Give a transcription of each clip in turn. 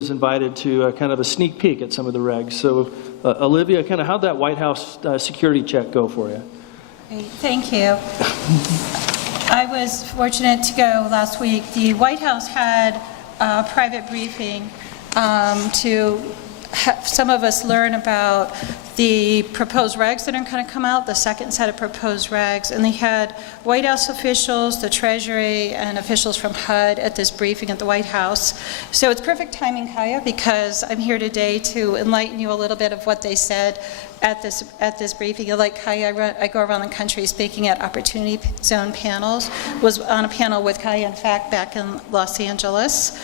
was invited to kind of a sneak peek at some of the regs. So, Olivia, kind of how'd that White House security check go for you? Great, thank you. I was fortunate to go last week. The White House had a private briefing to have some of us learn about the proposed regs that are going to come out, the second set of proposed regs, and they had White House officials, the Treasury, and officials from HUD at this briefing at the White House. So it's perfect timing, Kaya, because I'm here today to enlighten you a little bit of what they said at this briefing. Like Kaya, I go around the country speaking at Opportunity Zone panels. Was on a panel with Kaya, in fact, back in Los Angeles.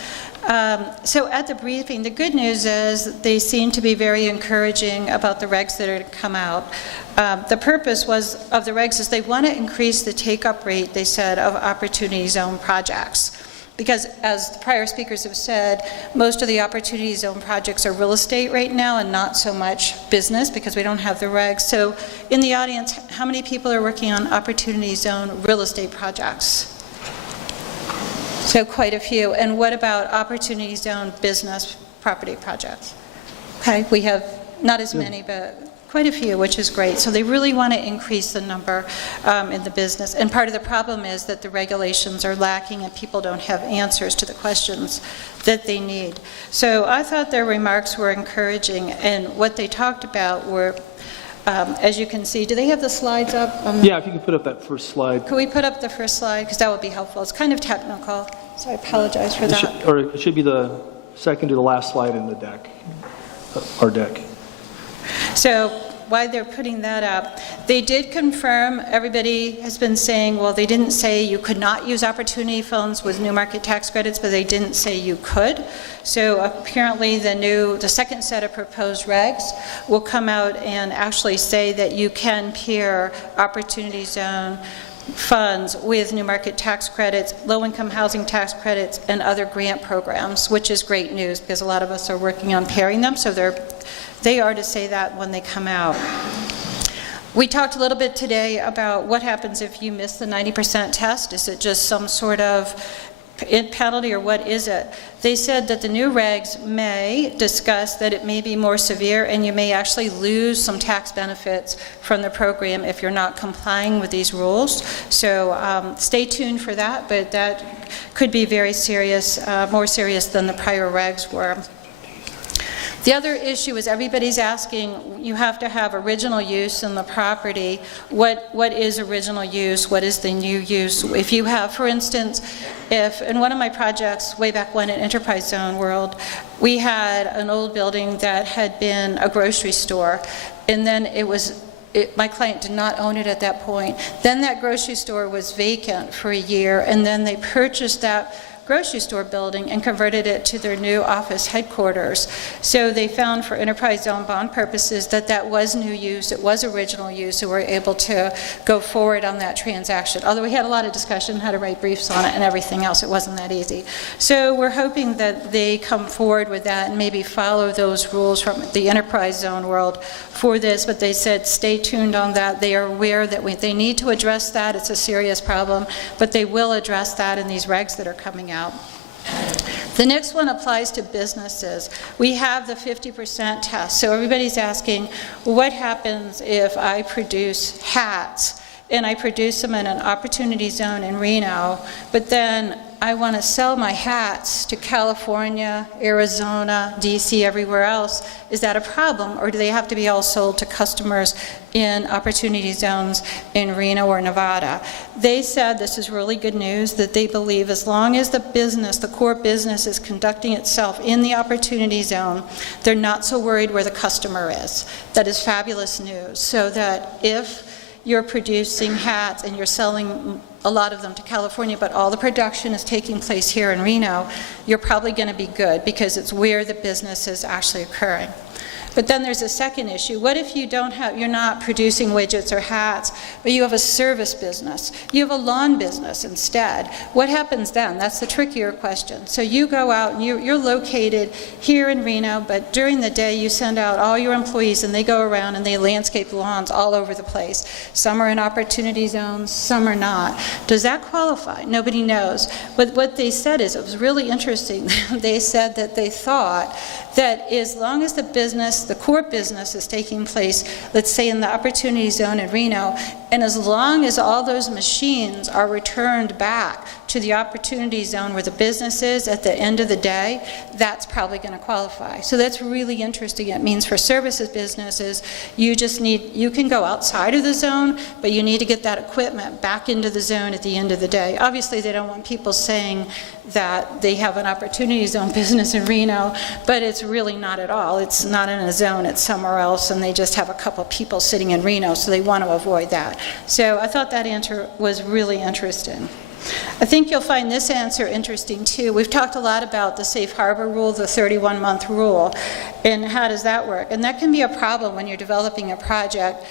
So at the briefing, the good news is they seem to be very encouraging about the regs that are to come out. The purpose of the regs is they want to increase the take-up rate, they said, of Opportunity Zone projects. Because as the prior speakers have said, most of the Opportunity Zone projects are real estate right now and not so much business because we don't have the regs. So in the audience, how many people are working on Opportunity Zone real estate projects? So quite a few. And what about Opportunity Zone business property projects? Okay, we have not as many, but quite a few, which is great. So they really want to increase the number in the business. And part of the problem is that the regulations are lacking and people don't have answers to the questions that they need. So I thought their remarks were encouraging, and what they talked about were, as you can see, do they have the slides up? Yeah, if you could put up that first slide. Could we put up the first slide? Because that would be helpful. It's kind of technical, so I apologize for that. Or it should be the second to the last slide in the deck, our deck. So while they're putting that up, they did confirm, everybody has been saying, well, they didn't say you could not use opportunity funds with new market tax credits, but they didn't say you could. So apparently the second set of proposed regs will come out and actually say that you can pair Opportunity Zone funds with new market tax credits, low-income housing tax credits, and other grant programs, which is great news because a lot of us are working on pairing them, so they are to say that when they come out. We talked a little bit today about what happens if you miss the 90% test. Is it just some sort of penalty, or what is it? They said that the new regs may discuss that it may be more severe and you may actually lose some tax benefits from the program if you're not complying with these rules. So stay tuned for that, but that could be very serious, more serious than the prior regs were. The other issue is everybody's asking, you have to have original use in the property. What is original use? What is the new use? If you have, for instance, if in one of my projects way back when in Enterprise Zone World, we had an old building that had been a grocery store, and then my client did not own it at that point. Then that grocery store was vacant for a year, and then they purchased that grocery store building and converted it to their new office headquarters. So they found for Enterprise Zone bond purposes that that was new use, it was original use, so we're able to go forward on that transaction. Although we had a lot of discussion, how to write briefs on it and everything else, it wasn't that easy. So we're hoping that they come forward with that and maybe follow those rules from the Enterprise Zone world for this, but they said stay tuned on that. They are aware that they need to address that. It's a serious problem, but they will address that in these regs that are coming out. The next one applies to businesses. We have the 50% test. So everybody's asking, what happens if I produce hats and I produce them in an Opportunity Zone in Reno, but then I want to sell my hats to California, Arizona, DC, everywhere else? Is that a problem, or do they have to be all sold to customers in Opportunity Zones in Reno or Nevada? They said, this is really good news, that they believe as long as the business, the core business, is conducting itself in the Opportunity Zone, they're not so worried where the customer is. That is fabulous news. So that if you're producing hats and you're selling a lot of them to California, but all the production is taking place here in Reno, you're probably going to be good because it's where the business is actually occurring. But then there's a second issue. What if you don't have, you're not producing widgets or hats, but you have a service business? You have a lawn business instead. What happens then? That's the trickier question. So you go out and you're located here in Reno, but during the day you send out all your employees and they go around and they landscape lawns all over the place. Some are in opportunity zones, some are not. Does that qualify? Nobody knows. But what they said is, it was really interesting. They said that they thought that as long as the business, the core business is taking place, let's say in the opportunity zone in Reno, and as long as all those machines are returned back to the opportunity zone where the business is at the end of the day, that's probably going to qualify. So that's really interesting. It means for services businesses, you can go outside of the zone, but you need to get that equipment back into the zone at the end of the day. Obviously, they don't want people saying that they have an opportunity zone business in Reno, but it's really not at all. It's not in a zone, it's somewhere else, and they just have a couple people sitting in Reno, so they want to avoid that. So I thought that answer was really interesting. I think you'll find this answer interesting too. We've talked a lot about the safe harbor rule, the 31-month rule, and how does that work? And that can be a problem when you're developing a project,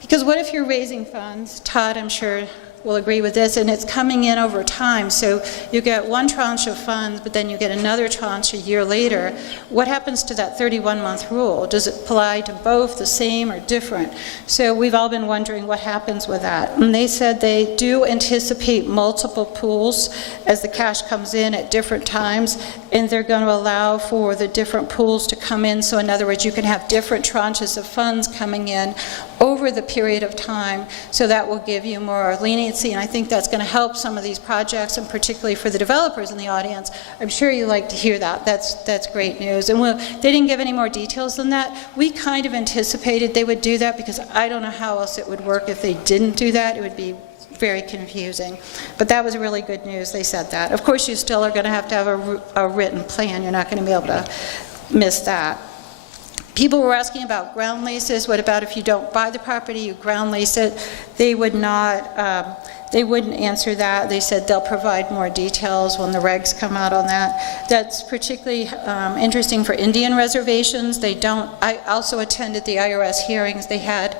because what if you're raising funds? Todd, I'm sure, will agree with this, and it's coming in over time. So you get one tranche of funds, but then you get another tranche a year later. What happens to that 31-month rule? Does it apply to both, the same or different? So we've all been wondering what happens with that. And they said they do anticipate multiple pools as the cash comes in at different times, and they're going to allow for the different pools to come in. So in other words, you can have different tranches of funds coming in over the period of time, so that will give you more leniency, and I think that's going to help some of these projects, and particularly for the developers in the audience. I'm sure you like to hear that. That's great news. And they didn't give any more details than that. We kind of anticipated they would do that, because I don't know how else it would work if they didn't do that. It would be very confusing. But that was really good news. They said that. Of course, you still are going to have a written plan. You're not going to be able to miss that. People were asking about ground leases. What about if you don't buy the property, you ground lease it? They would not, they wouldn't answer that. They said they'll provide more details when the regs come out on that. That's particularly interesting for Indian reservations. They don't, I also attended the IRS hearings they had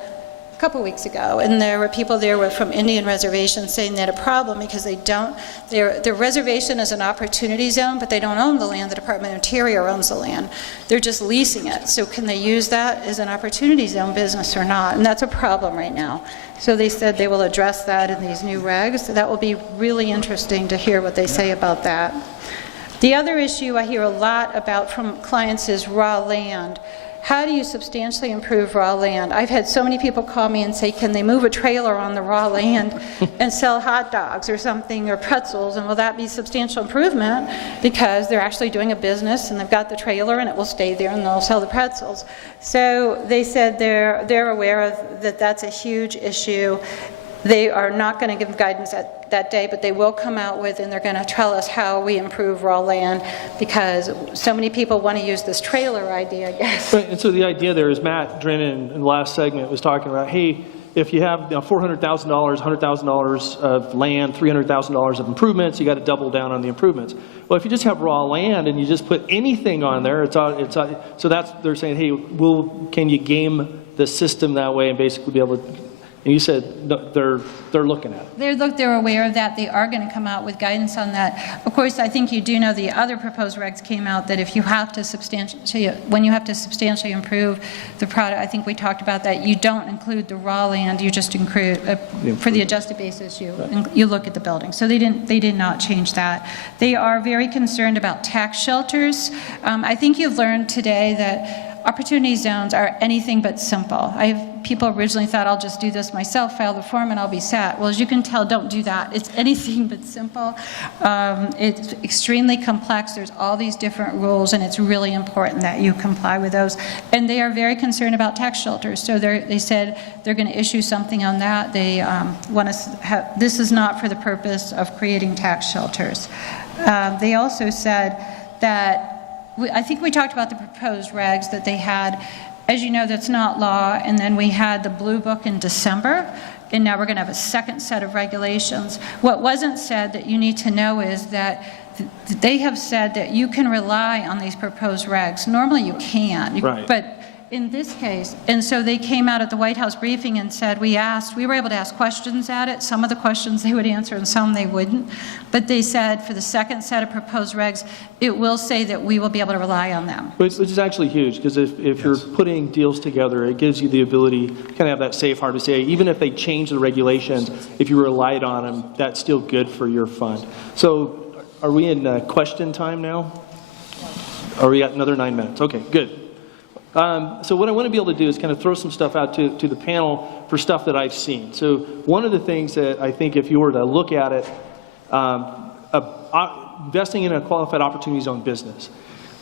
a couple weeks ago, and there were people there from Indian reservations saying they had a problem because they don't, their reservation is an opportunity zone, but they don't own the land. The Department of Interior owns the land. They're just leasing it. So can they use that as an opportunity zone business or not? And that's a problem right now. So they said they will address that in these new regs. So that will be really interesting to hear what they say about that. The other issue I hear a lot about from clients is raw land. How do you substantially improve raw land? I've had so many people call me and say, can they move a trailer on the raw land and sell hot dogs or something, or pretzels, and will that be substantial improvement? Because they're actually doing a business and they've got the trailer and it will stay there and they'll sell the pretzels. So they said they're aware of that. That's a huge issue. They are not going to give guidance at that day, but they will come out with, and they're going to tell us how we improve raw land, because so many people want to use this trailer idea, I guess. Right, and so the idea there is Matt Drennan in the last segment was talking about, hey, if you have $400,000, $100,000 of land, $300,000 of improvements, you got to double down on the improvements. Well, if you just have raw land and you just put anything on there, so that's, they're saying, hey, can you game the system that way and basically be able to. And you said they're looking at it. They're aware of that. They are going to come out with guidance on that. Of course, I think you do know the other proposed regs came out that if you have to when you have to substantially improve the product, I think we talked about that, you don't include the raw land, you just include, for the adjusted basis, you look at the building. So they did not change that. They are very concerned about tax shelters. I think you've learned today that opportunity zones are anything but simple. People originally thought, I'll just do this myself, file the form, and I'll be set. Well, as you can tell, don't do that. It's anything but simple. It's extremely complex. There's all these different rules, and it's really important that you comply with those. And they are very concerned about tax shelters. So they said they're going to issue something on that. They want to have, this is not for the purpose of creating tax shelters. They also said that, I think we talked about the proposed regs that they had. As you know, that's not law, and then we had the Blue Book in December, and now we're going to have a second set of regulations. What wasn't said that you need to know is that they have said that you can rely on these proposed regs. Normally you can't, right. But in this case. And so they came out at the White House briefing and said, we were able to ask questions at it. Some of the questions they would answer and some they wouldn't. But they said for the second set of proposed regs, it will say that we will be able to rely on them. Which is actually huge, because if you're putting deals together, it gives you the ability to kind of have that safe harbor to say, even if they change the regulations, if you relied on them, that's still good for your fund. So are we in question time now? Or we got another 9 minutes? Okay, good. So what I want to be able to do is kind of throw some stuff out to the panel for stuff that I've seen. So one of the things that I think if you were to look at it, investing in a qualified opportunity zone business.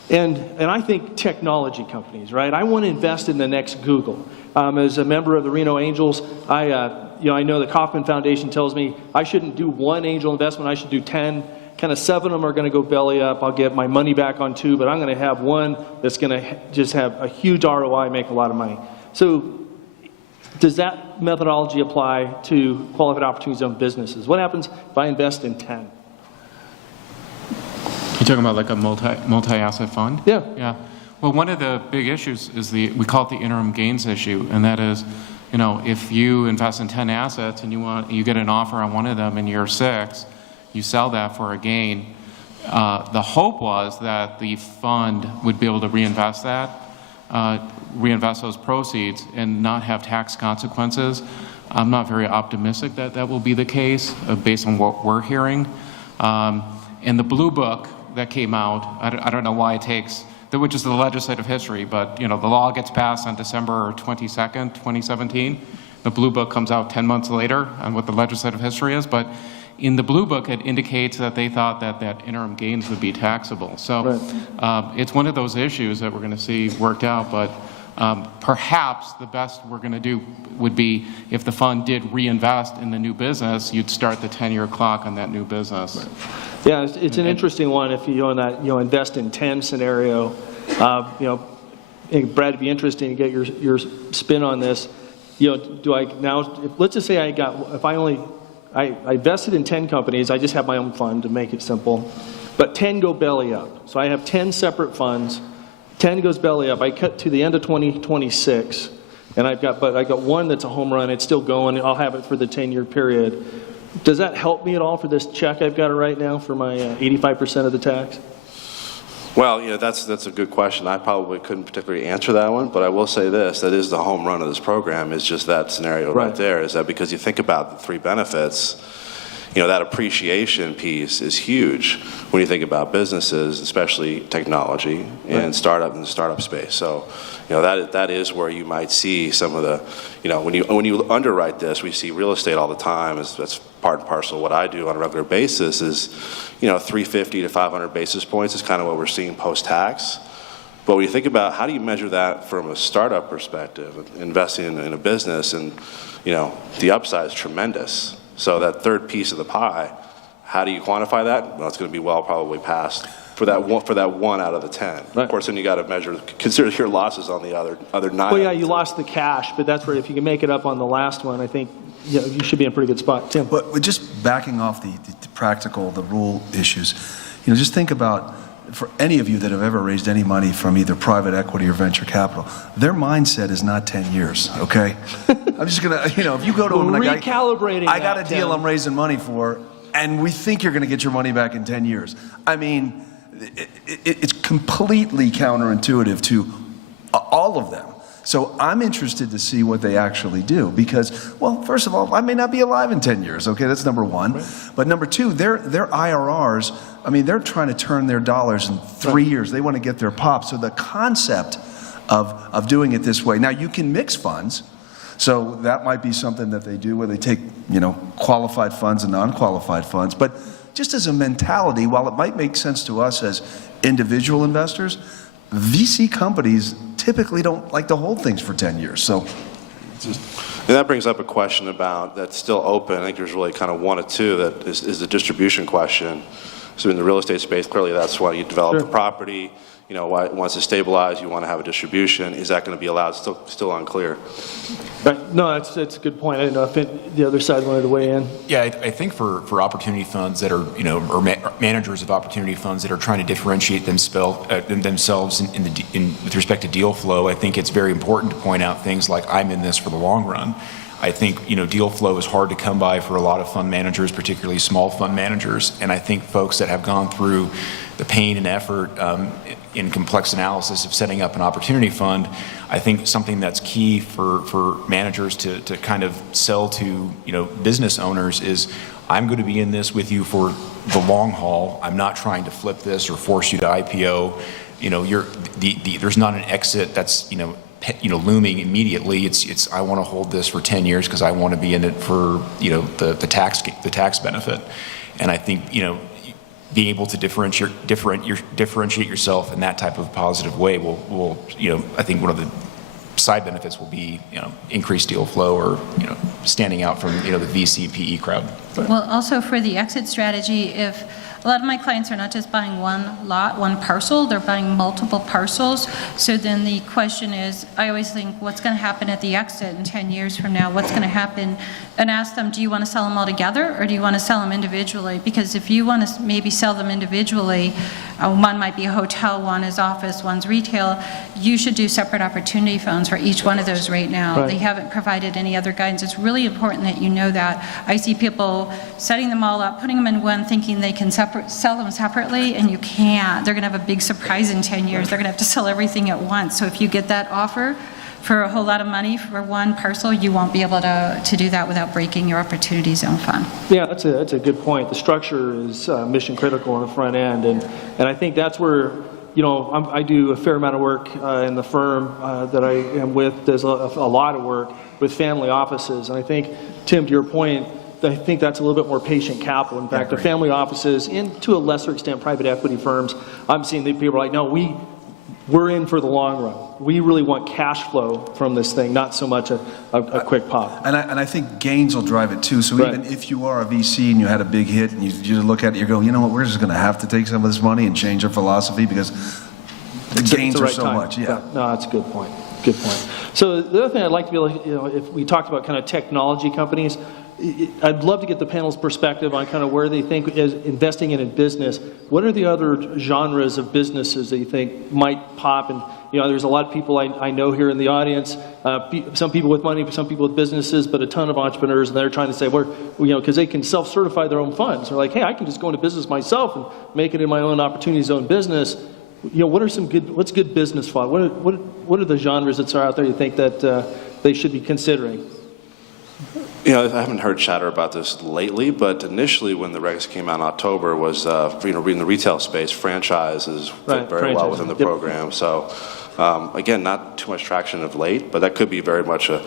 And I think technology companies, right? I want to invest in the next Google. As a member of the Reno Angels, I know the Kauffman Foundation tells me I shouldn't do one angel investment, I should do 10. Kind of 7 of them are going to go belly up. I'll get my money back on 2, but I'm going to have one that's going to just have a huge ROI, make a lot of money. So does that methodology apply to qualified opportunity zone businesses? What happens if I invest in 10? You're talking about like a multi-asset fund? Yeah. Yeah. Well, one of the big issues is we call it the interim gains issue, and that is, if you invest in 10 assets and you get an offer on one of them in year 6, you sell that for a gain. The hope was that the fund would be able to reinvest those proceeds and not have tax consequences. I'm not very optimistic that that will be the case based on what we're hearing. In the blue book that came out, I don't know why it takes, which is the legislative history, but the law gets passed on December 22nd, 2017. The blue book comes out 10 months later on what the legislative history is, but in the blue book, it indicates that they thought that interim gains would be taxable. So it's one of those issues that we're going to see worked out, but perhaps the best we're going to do would be if the fund did reinvest in the new business, you'd start the 10-year clock on that new business. Right. Yeah, it's an interesting one if you in that invest in 10 scenario. Brad, it'd be interesting to get your spin on this. Do I now? Let's just say I invested in 10 companies. I just have my own fund to make it simple. But 10 go belly up. So I have 10 separate funds. 10 goes belly up. I cut to the end of 2026, and I got one that's a home run. It's still going. I'll have it for the 10-year period. Does that help me at all for this check I've got right now for my 85% of the tax? Well, that's a good question. I probably couldn't particularly answer that one, but I will say this: that is the home run of this program. Is just that scenario right there. Is that because you think about the 3 benefits, that appreciation piece is huge when you think about businesses, especially technology and startup space. So, that is where you might see some of the, when you underwrite this, we see real estate all the time. That's part and parcel of what I do on a regular basis. Is 350 to 500 basis points is kind of what we're seeing post-tax. But when you think about how do you measure that from a startup perspective, investing in a business, and the upside is tremendous. So that third piece of the pie, how do you quantify that? Well, it's going to be probably past for that one out of the 10. Right. Of course, then you got to consider your losses on the other 9. Well, yeah, you lost the cash, but that's where if you can make it up on the last one, I think you should be in a pretty good spot, Tim. But just backing off the practical, the rule issues, just think about, for any of you that have ever raised any money from either private equity or venture capital, their mindset is not 10 years, okay? I'm just going to, if you go to them and recalibrating I got a deal I'm raising money for, and we think you're going to get your money back in 10 years. I mean, it's completely counterintuitive to all of them. So I'm interested to see what they actually do because, well, first of all, I may not be alive in 10 years, okay? That's number one. Right. But number two, their IRRs, they're trying to turn their dollars in 3 years. They want to get their pop. So the concept of doing it this way. Now, you can mix funds. So that might be something that they do where they take, qualified funds and non-qualified funds. But just as a mentality, while it might make sense to us as individual investors, VC companies typically don't like to hold things for 10 years. So, and that brings up a question about that's still open. I think there's really kind of one or two that is the distribution question. So in the real estate space, clearly that's why you develop Sure. the property, you know, once it's stabilized, you want to have a distribution. Is that going to be allowed? Still unclear. Right. No, that's a good point. I didn't know if the other side wanted to weigh in. Yeah, I think for opportunity funds that are, you know, or managers of opportunity funds that are trying to differentiate themselves with respect to deal flow, I think it's very important to point out things like, I'm in this for the long run. I think, you know, deal flow is hard to come by for a lot of fund managers, particularly small fund managers. And I think folks that have gone through the pain and effort in complex analysis of setting up an opportunity fund, I think something that's key for managers to kind of sell to, you know, business owners is, I'm going to be in this with you for the long haul. I'm not trying to flip this or force you to IPO. You know, there's not an exit that's, you know, looming immediately. It's I want to hold this for 10 years because I want to be in it for, you know, the tax benefit. And I think, you know, being able to differentiate yourself in that type of positive way will, you know, I think one of the side benefits will be, you know, increased deal flow or, you know, standing out from, you know, the VC PE crowd. Well, also for the exit strategy, if a lot of my clients are not just buying one lot, one parcel, they're buying multiple parcels. So then the question is, I always think, what's going to happen at the exit in 10 years from now? What's going to happen? And ask them, do you want to sell them all together or do you want to sell them individually? Because if you want to maybe sell them individually, one might be a hotel, one is office, one's retail, you should do separate opportunity funds for each one of those right now. Right. They haven't provided any other guidance. It's really important that you know that. I see people setting them all up, putting them in one, thinking they can sell them separately, and you can't. They're going to have a big surprise in 10 years. They're going to have to sell everything at once. So if you get that offer for a whole lot of money for one parcel, you won't be able to do that without breaking your opportunity zone fund. Yeah, that's a good point. The structure is mission critical on the front end, and I think that's where, you know, I do a fair amount of work in the firm that I am with. Does a lot of work with family offices, and I think, Tim, to your point, I think that's a little bit more patient capital. In fact, the family offices, and to a lesser extent private equity firms, I'm seeing the people are like, no, we're in for the long run. We really want cash flow from this thing, not so much a quick pop. And I think gains will drive it too. So Right. even if you are a VC and you had a big hit and you look at it, you're going, you know what, we're just going to have to take some of this money and change our philosophy because the gains the are right so time. much. Yeah. No, that's a good point. Good point. So the other thing I'd like to be able to, you know, if we talked about kind of technology companies, I'd love to get the panel's perspective on kind of where they think is investing in business. What are the other genres of businesses that you think might pop? And, you know, there's a lot of people I know here in the audience, some people with money, some people with businesses, but a ton of entrepreneurs, and they're trying to say, you know, because they can self-certify their own funds. They're like, hey, I can just go into business myself and make it in my own opportunity zone business. You know, what's good business fund? What are the genres that are out there you think that they should be considering? You know, I haven't heard chatter about this lately, but initially when the regs came out in October was, you know, in the retail space, franchises fit very well within the program. So, again, not too much traction of late, but that could be very much a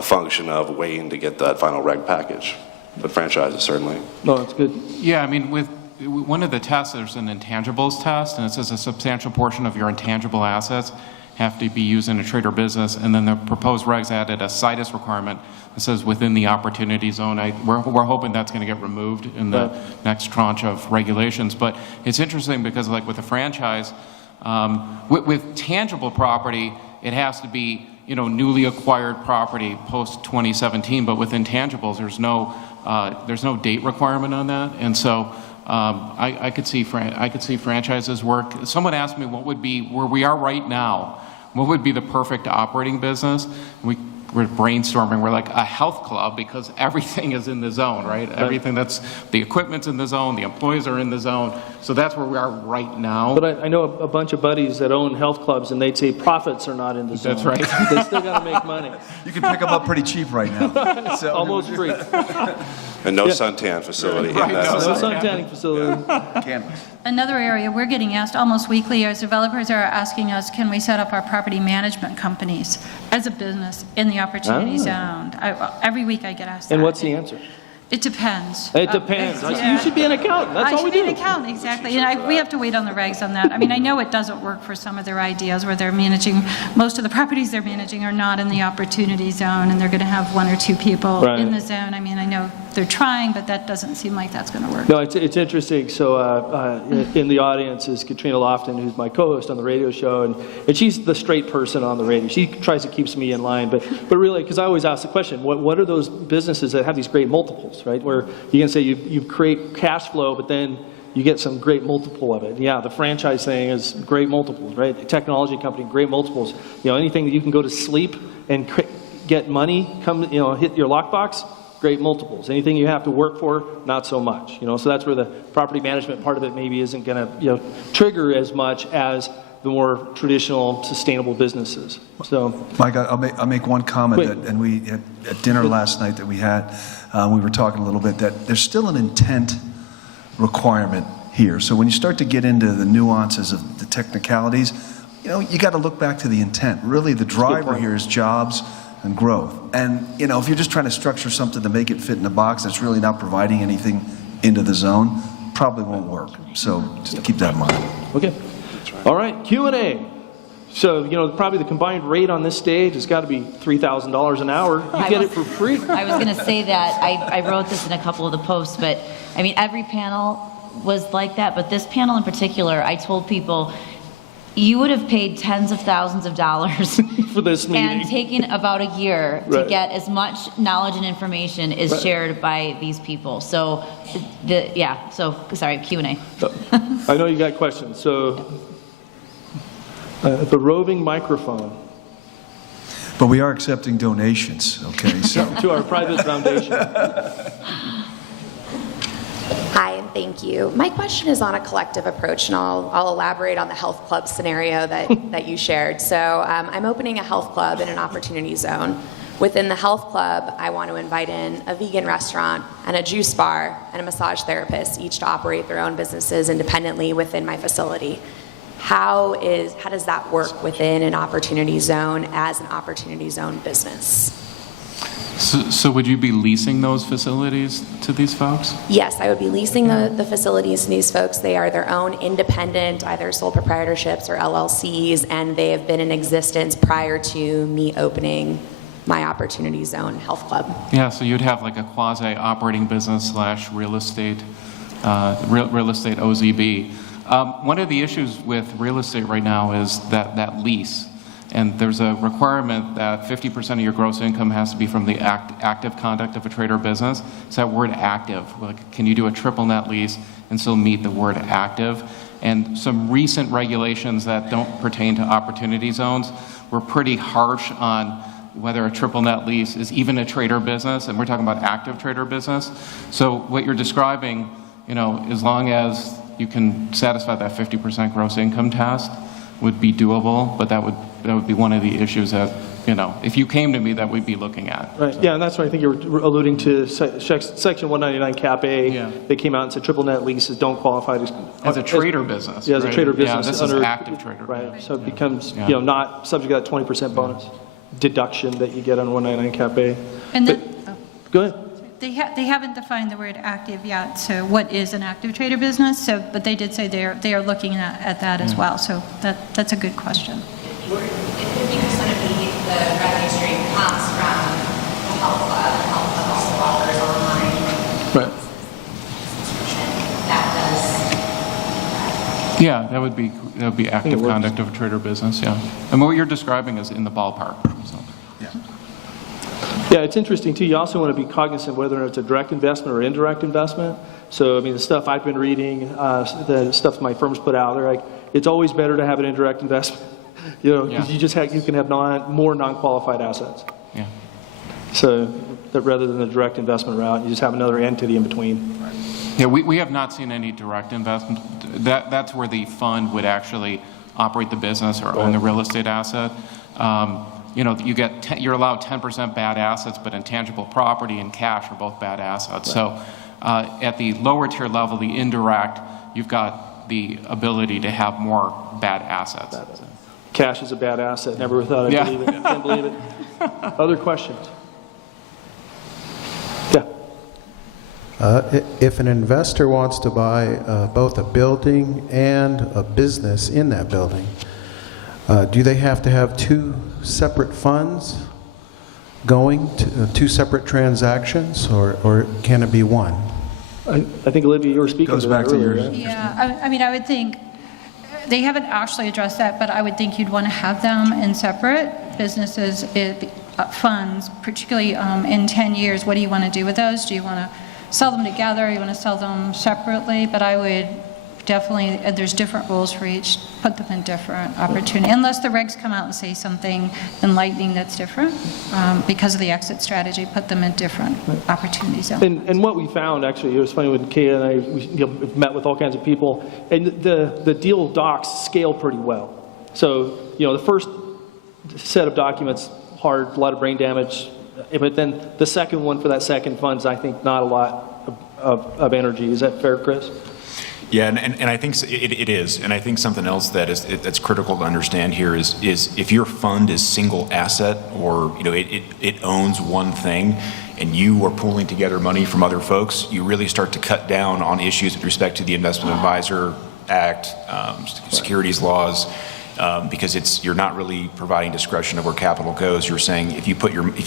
function of waiting to get that final reg package. But franchises, certainly. No, that's good. Yeah, I mean, with one of the tests, there's an intangibles test, and it says a substantial portion of your intangible assets have to be used in a trade or business, and then the proposed regs added a situs requirement that says within the opportunity zone. We're hoping that's going to get removed in the next tranche of regulations. But it's interesting because, like with a franchise, with tangible property, it has to be, you know, newly acquired property post 2017. But with intangibles, there's no date requirement on that, and so. I could see franchises work. Someone asked me what would be, where we are right now, what would be the perfect operating business? We're brainstorming. We're like a health club because everything is in the zone, right? Everything the equipment's in the zone, the employees are in the zone. So that's where we are right now. But I know a bunch of buddies that own health clubs, and they'd say profits are not in the zone. That's right. They still got to make money. You can pick them up pretty cheap right now. So, Almost free. And no suntan facility. Right, in that No facility. sun tanning facility. Canvas. Another area we're getting asked almost weekly is developers are asking us, can we set up our property management companies as a business in the opportunity zone? Every week I get asked that. And what's the answer? It depends. It depends. Yeah. You should be an accountant. That's all we I should be do. an accountant, exactly. And we have to wait on the regs on that. I mean, I know it doesn't work for some of their ideas where they're managing, most of the properties they're managing are not in the opportunity zone, and they're going to have one or two people Right. in the zone. I mean, I know they're trying, but that doesn't seem like that's going to work. No, it's interesting. So in the audience is Katrina Lofton, who's my co-host on the radio show, and she's the straight person on the radio. She tries to keep me in line, but really, because I always ask the question, what are those businesses that have these great multiples, right? Where you can say you create cash flow, but then you get some great multiple of it. Yeah, the franchise thing is great multiples, right? The technology company, great multiples. Anything that you can go to sleep and get money, hit your lockbox, great multiples. Anything you have to work for, not so much. So that's where the property management part of it maybe isn't going to trigger as much as the more traditional, sustainable businesses. So, Mike, I'll make one comment, and we at dinner last night that we had, we were talking a little bit that there's still an intent requirement here. So when you start to get into the nuances of the technicalities, you got to look back to the intent. Really, the driver here is jobs and growth. And if you're just trying to structure something to make it fit in a box that's really not providing anything into the zone, probably won't work. So just keep that in mind. Okay. All right, Q&A. So, probably the combined rate on this stage has got to be $3,000 an hour. You get it for free. I was going to say that. I wrote this in a couple of the posts, but I mean, every panel was like that, but this panel in particular, I told people, you would have paid tens of thousands of dollars for this meeting and taken about a year to get as much knowledge and information as shared by these people. So, sorry, Q&A. I know you got questions. So, the roving microphone. But we are accepting donations, okay? So to our private foundation. Hi, and thank you. My question is on a collective approach, and I'll elaborate on the health club scenario that you shared. So I'm opening a health club in an opportunity zone. Within the health club, I want to invite in a vegan restaurant and a juice bar and a massage therapist, each to operate their own businesses independently within my facility. How does that work within an opportunity zone as an opportunity zone business? So would you be leasing those facilities to these folks? Yes, I would be leasing the facilities to these folks. They are their own independent, either sole proprietorships or LLCs, and they have been in existence prior to me opening my Opportunity Zone Health Club. Yeah, so you'd have like a quasi-operating business / real estate OZB. One of the issues with real estate right now is that lease. And there's a requirement that 50% of your gross income has to be from the active conduct of a trade or business. It's that word active. Like, can you do a triple net lease and still meet the word active? And some recent regulations that don't pertain to opportunity zones were pretty harsh on whether a triple net lease is even a trader business, and we're talking about active trader business. So what you're describing, as long as you can satisfy that 50% gross income test, would be doable, but that would be one of the issues that, if you came to me, that we'd be looking at. Right. Yeah, and that's what I think you were alluding to, Section 199 Cap A. Yeah. They came out and said triple net leases don't qualify As a trader business. Yeah, as a right? trader business. Yeah, this is active trader. Right. So it becomes, not subject to that 20% bonus deduction that you get on 199 Cap A. And then, Go ahead. They haven't defined the word active yet, so what is an active trader business? But they did say they are looking at that as well, so that's a good question. If 50% of the revenue stream comes from the health club, and the health club also offers online. Right. That does. Yeah, that would be active conduct of a trader business, yeah. And what you're describing is in the ballpark. So. Yeah, it's interesting too. You also want to be cognizant whether it's a direct investment or indirect investment. So, I mean, the stuff I've been reading, the stuff my firm's put out, they're like, it's always better to have an indirect investment, because you can have more non-qualified assets. Yeah. So, that rather than the direct investment route, you just have another entity in between. Right. Yeah, we have not seen any direct investment. That's where the fund would actually operate the business or own the real estate asset. You're allowed 10% bad assets, but intangible property and cash are both bad assets. Right. So at the lower tier level, the indirect, you've got the ability to have more bad assets. Cash is a bad asset. Never thought I'd believe it. Can't believe it. Other questions? Yeah. If an investor wants to buy both a building and a business in that building, do they have to have two separate funds going to two separate transactions, or can it be one? I think, Olivia, you were speaking Goes to that back to earlier, your- right? Yeah, I mean, I would think, they haven't actually addressed that, but I would think you'd want to have them in separate businesses, funds, particularly in 10 years. What do you want to do with those? Do you want to sell them together? Or you want to sell them separately? But I would definitely, there's different rules for each, put them in different opportunity, unless the regs come out and say something enlightening that's different. Because of the exit strategy, put them in different opportunity zones. And what we found, actually, it was funny when Kay and I we've met with all kinds of people, and the deal docs scale pretty well. So, the first set of documents, hard, a lot of brain damage, but then the second one for that second fund's, I think, not a lot of energy. Is that fair, Chris? Yeah, and I think it is, and I think something else that's critical to understand here is if your fund is single asset, or it owns one thing, and you are pooling together money from other folks, you really start to cut down on issues with respect to the Investment Advisor Act, securities laws. Because you're not really providing discretion of where capital goes. You're saying if you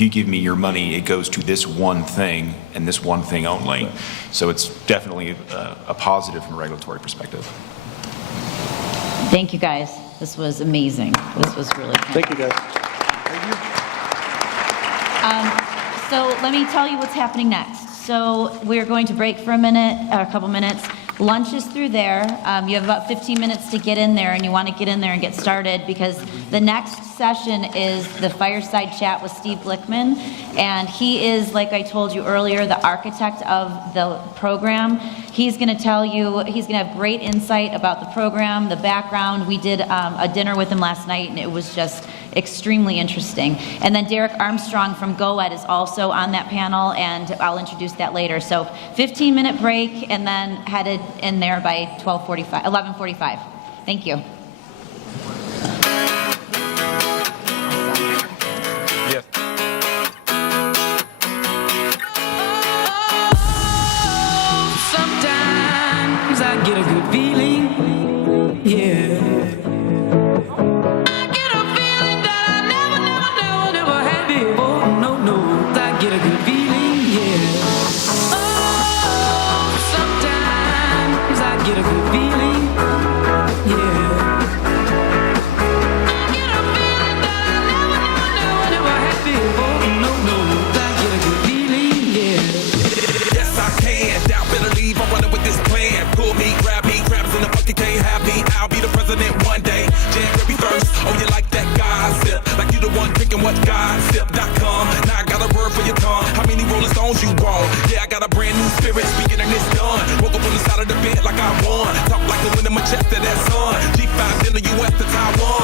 give me your money, it goes to this one thing and this one thing only. So it's definitely a positive from a regulatory perspective. Thank you, guys. This was amazing. This was really fun. Thank you, guys. So let me tell you what's happening next. So we're going to break for a couple minutes. Lunch is through there. You have about 15 minutes to get in there, and you want to get in there and get started, because the next session is the fireside chat with Steve Blickman, and he is, like I told you earlier, the architect of the program. He's going to tell you, he's going to have great insight about the program, the background. We did a dinner with him last night, and it was just extremely interesting. And then Derek Armstrong from GoEd is also on that panel, and I'll introduce that later. So 15-minute break, and then headed in there by 11:45. Thank you. Yes. Sometimes I get a good feeling, yeah. I get a feeling that I never had before. No, I get a good feeling, yeah. Oh, sometimes I get a good feeling, yeah. I get a feeling that I never had before. No, I get a good feeling, yeah. Yes, I can. Doubt, better leave. I'm running with this plan. Pull me, grab me, crabs in the bucket can't have me. I'll be the president one day. January 1st. Oh, you like that gossip? Like you the one drinking what gossip.com. Now I got a word for your tongue. How many Rolling Stones you want? Yeah, I got a brand new spirit speaking and it's done. Woke up on the side of the bed like I won. Talk like the wind in my chest to that sun. G5 in the US to Taiwan.